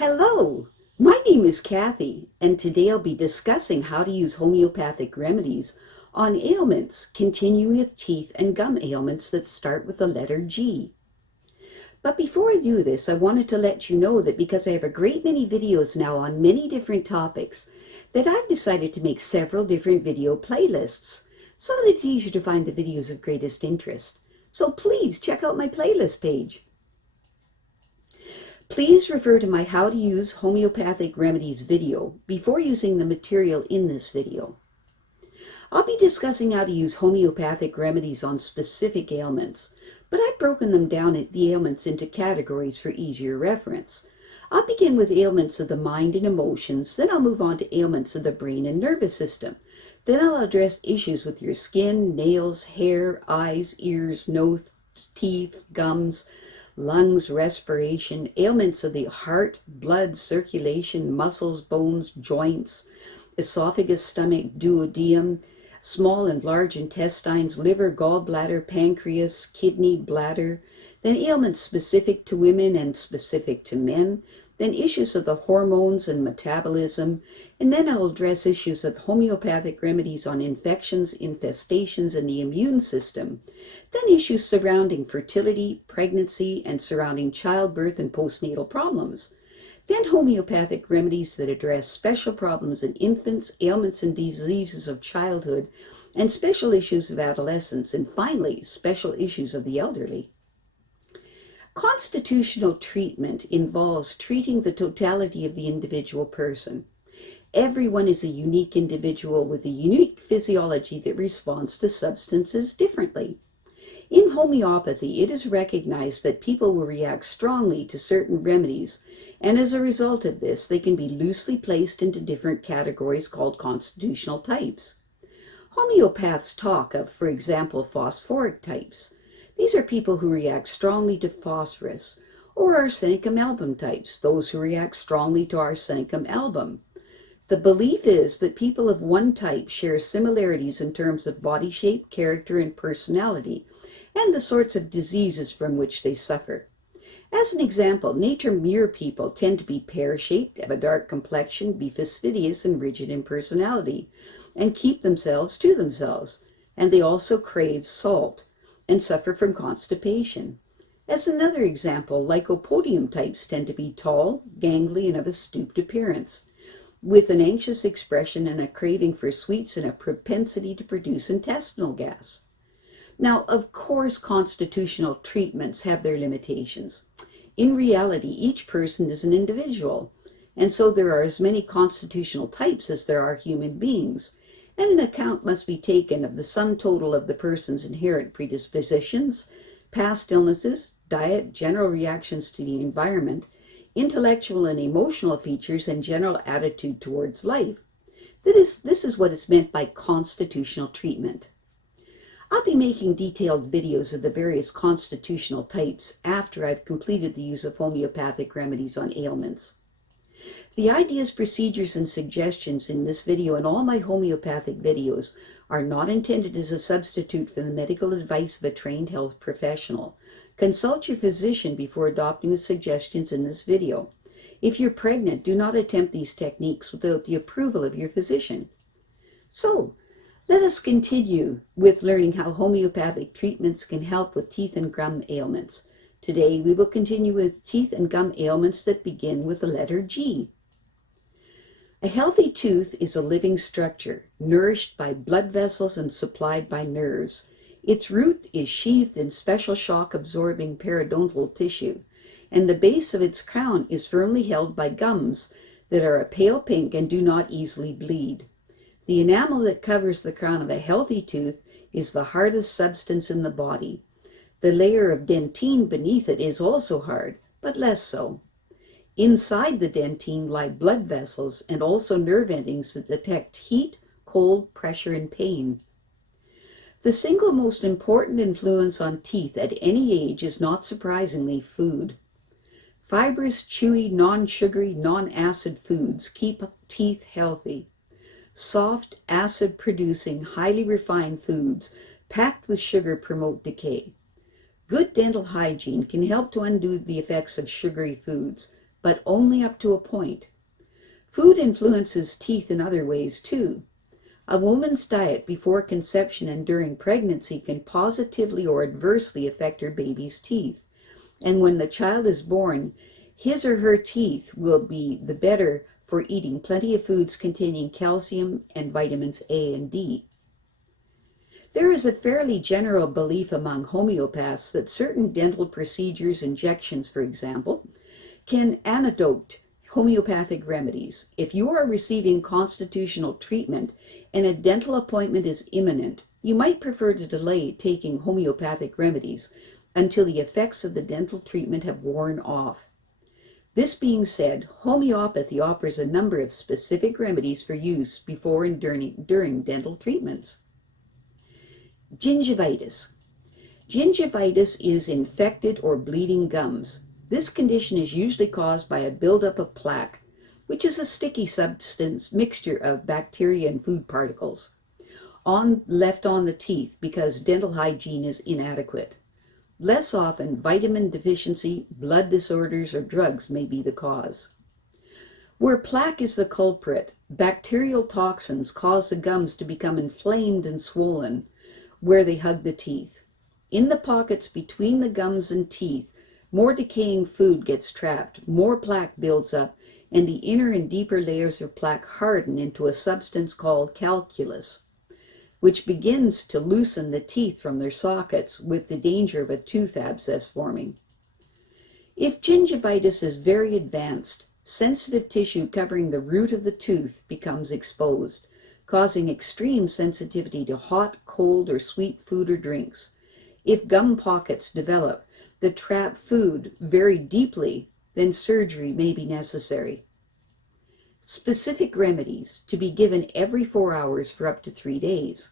Hello, my name is Kathy, and today I'll be discussing how to use homeopathic remedies on ailments, continuing with teeth and gum ailments that start with the letter G. But before I do this, I wanted to let you know that because I have a great many videos now on many different topics, that I've decided to make several different video playlists so that it's easier to find the videos of greatest interest. So please check out my playlist page. Please refer to my How to Use Homeopathic Remedies video before using the material in this video. I'll be discussing how to use homeopathic remedies on specific ailments, but I've broken them down at the ailments into categories for easier reference. I'll begin with ailments of the mind and emotions, then I'll move on to ailments of the brain and nervous system. Then I'll address issues with your skin, nails, hair, eyes, ears, nose, teeth, gums, lungs, respiration, ailments of the heart, blood, circulation, muscles, bones, joints, esophagus, stomach, duodenum, small and large intestines, liver, gallbladder, pancreas, kidney, bladder, then ailments specific to women and specific to men, then issues of the hormones and metabolism, and then I'll address issues of homeopathic remedies on infections, infestations, and the immune system, then issues surrounding fertility, pregnancy, and surrounding childbirth and postnatal problems, then homeopathic remedies that address special problems in infants, ailments and diseases of childhood, and special issues of adolescence, and finally, special issues of the elderly. Constitutional treatment involves treating the totality of the individual person. Everyone is a unique individual with a unique physiology that responds to substances differently. In homeopathy, it is recognized that people will react strongly to certain remedies, and as a result of this, they can be loosely placed into different categories called constitutional types. Homeopaths talk of, for example, phosphoric types. These are people who react strongly to phosphorus, or Arsenicum album types, those who react strongly to Arsenicum album. The belief is that people of one type share similarities in terms of body shape, character, and personality, and the sorts of diseases from which they suffer. As an example, Natrum Mur people tend to be pear-shaped, have a dark complexion, be fastidious and rigid in personality, and keep themselves to themselves, and they also crave salt and suffer from constipation. As another example, Lycopodium types tend to be tall, gangly, and of a stooped appearance, with an anxious expression and a craving for sweets and a propensity to produce intestinal gas. Now, of course, constitutional treatments have their limitations. In reality, each person is an individual, and so there are as many constitutional types as there are human beings, and an account must be taken of the sum total of the person's inherent predispositions, past illnesses, diet, general reactions to the environment, intellectual and emotional features, and general attitude towards life. This is what is meant by constitutional treatment. I'll be making detailed videos of the various constitutional types after I've completed the use of homeopathic remedies on ailments. The ideas, procedures, and suggestions in this video and all my homeopathic videos are not intended as a substitute for the medical advice of a trained health professional. Consult your physician before adopting the suggestions in this video. If you're pregnant, do not attempt these techniques without the approval of your physician. So, let us continue with learning how homeopathic treatments can help with teeth and gum ailments. Today, we will continue with teeth and gum ailments that begin with the letter G. A healthy tooth is a living structure, nourished by blood vessels and supplied by nerves. Its root is sheathed in special shock-absorbing periodontal tissue, and the base of its crown is firmly held by gums that are a pale pink and do not easily bleed. The enamel that covers the crown of a healthy tooth is the hardest substance in the body. The layer of dentine beneath it is also hard, but less so. Inside the dentine lie blood vessels and also nerve endings that detect heat, cold, pressure, and pain. The single most important influence on teeth at any age is not surprisingly food. Fibrous, chewy, non-sugary, non-acid foods keep teeth healthy. Soft, acid-producing, highly refined foods packed with sugar promote decay. Good dental hygiene can help to undo the effects of sugary foods, but only up to a point. Food influences teeth in other ways too. A woman's diet before conception and during pregnancy can positively or adversely affect her baby's teeth. And when the child is born, his or her teeth will be the better for eating plenty of foods containing calcium and vitamins A and D. There is a fairly general belief among homeopaths that certain dental procedures, injections for example, can antidote homeopathic remedies. If you are receiving constitutional treatment and a dental appointment is imminent, you might prefer to delay taking homeopathic remedies until the effects of the dental treatment have worn off. This being said, homeopathy offers a number of specific remedies for use before and during dental treatments. Gingivitis. Gingivitis is infected or bleeding gums. This condition is usually caused by a buildup of plaque, which is a sticky substance mixture of bacteria and food particles, left on the teeth because dental hygiene is inadequate. Less often, vitamin deficiency, blood disorders, or drugs may be the cause. Where plaque is the culprit, bacterial toxins cause the gums to become inflamed and swollen where they hug the teeth. In the pockets between the gums and teeth, more decaying food gets trapped, more plaque builds up, and the inner and deeper layers of plaque harden into a substance called calculus, which begins to loosen the teeth from their sockets with the danger of a tooth abscess forming. If gingivitis is very advanced, sensitive tissue covering the root of the tooth becomes exposed, causing extreme sensitivity to hot, cold, or sweet food or drinks. If gum pockets develop that trap food very deeply, then surgery may be necessary. Specific remedies to be given every 4 hours for up to 3 days.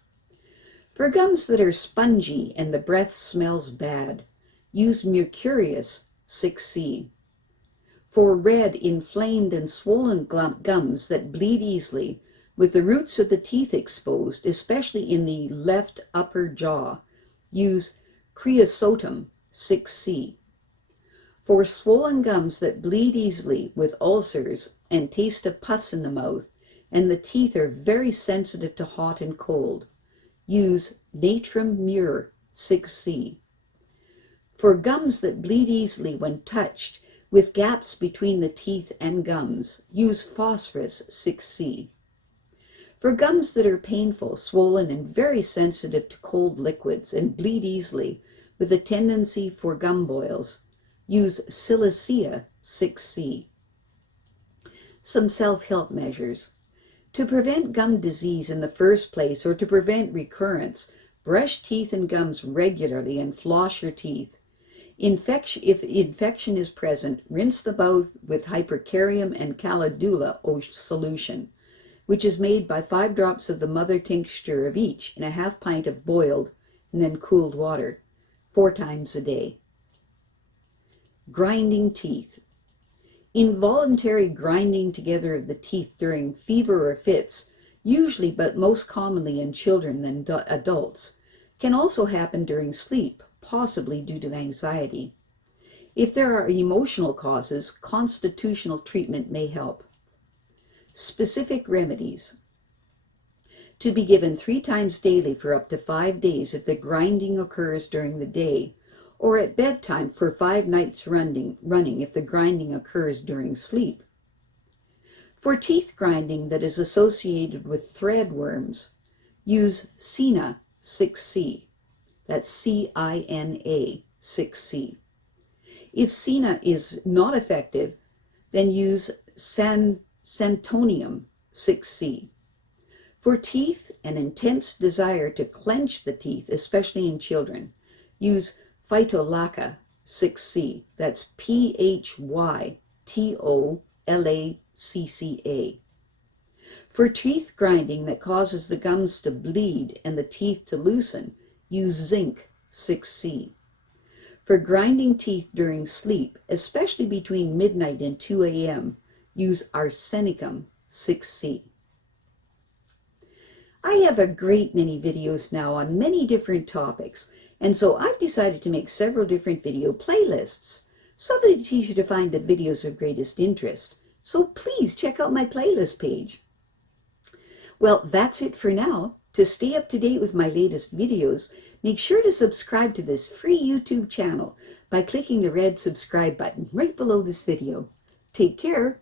For gums that are spongy and the breath smells bad, use Mercurius 6C. For red, inflamed, and swollen gums that bleed easily, with the roots of the teeth exposed, especially in the left upper jaw, use Kreosotum 6C. For swollen gums that bleed easily with ulcers and taste of pus in the mouth, and the teeth are very sensitive to hot and cold, use Natrum Mur 6C. For gums that bleed easily when touched, with gaps between the teeth and gums, use Phosphorus 6C. For gums that are painful, swollen, and very sensitive to cold liquids and bleed easily with a tendency for gum boils, use Silicea 6C. Some self-help measures. To prevent gum disease in the first place or to prevent recurrence, brush teeth and gums regularly and floss your teeth. If infection is present, rinse the mouth with hypercarium and calendula solution, which is made by 5 drops of the mother tincture of each in a half pint of boiled and then cooled water, 4 times a day. Grinding teeth. Involuntary grinding together of the teeth during fever or fits, usually but most commonly in children than adults, can also happen during sleep, possibly due to anxiety. If there are emotional causes, constitutional treatment may help. Specific remedies. To be given 3 times daily for up to 5 days if the grinding occurs during the day, or at bedtime for 5 nights running if the grinding occurs during sleep. For teeth grinding that is associated with threadworms, use Cina 6C. That's Cina 6C. If Cina is not effective, then use Santonium 6C. For teeth and intense desire to clench the teeth, especially in children, use Phytolacca 6C. That's Phytolacca. For teeth grinding that causes the gums to bleed and the teeth to loosen, use Zinc 6C. For grinding teeth during sleep, especially between midnight and 2 a.m., use Arsenicum 6C. I have a great many videos now on many different topics, and so I've decided to make several different video playlists. so that it's easier to find the videos of greatest interest. So please check out my playlist page. Well, that's it for now. To stay up to date with my latest videos, make sure to subscribe to this free YouTube channel by clicking the red subscribe button right below this video. Take care.